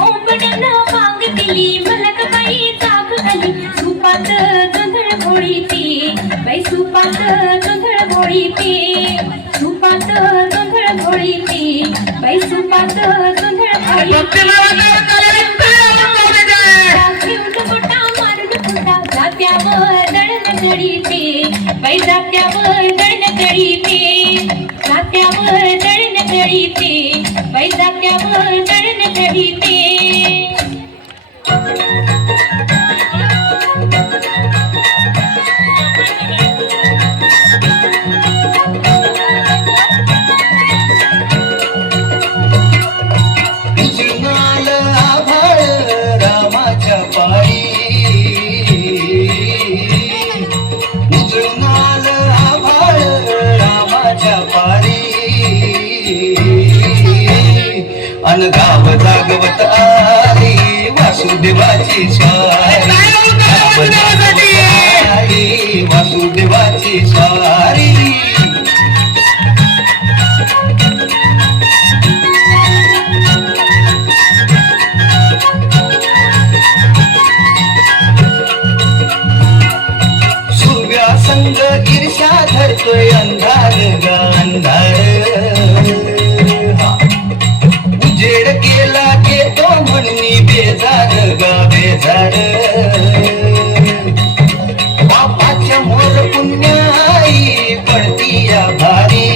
ओंबडन मांग दिली मलकबाई चाक आली सुपात जोंधळ घोळीते बाई सुपात जोंधळ घोळीते सुपात जोंधळ घोळीते बाई सुपात जोंधळ घोळीते गोटा मारून फुटा जात्यावर दळण दळीते बाई जात्यावर दळण दळीते जात्यावर दळण दळीते बाई जात्यावर दळण दळीते उजनाल आभाळ रामाच्या पायी उजनाल आभाळ रामाच्या पारी अन गाव जागवत आली वासुदेवाची स्वारी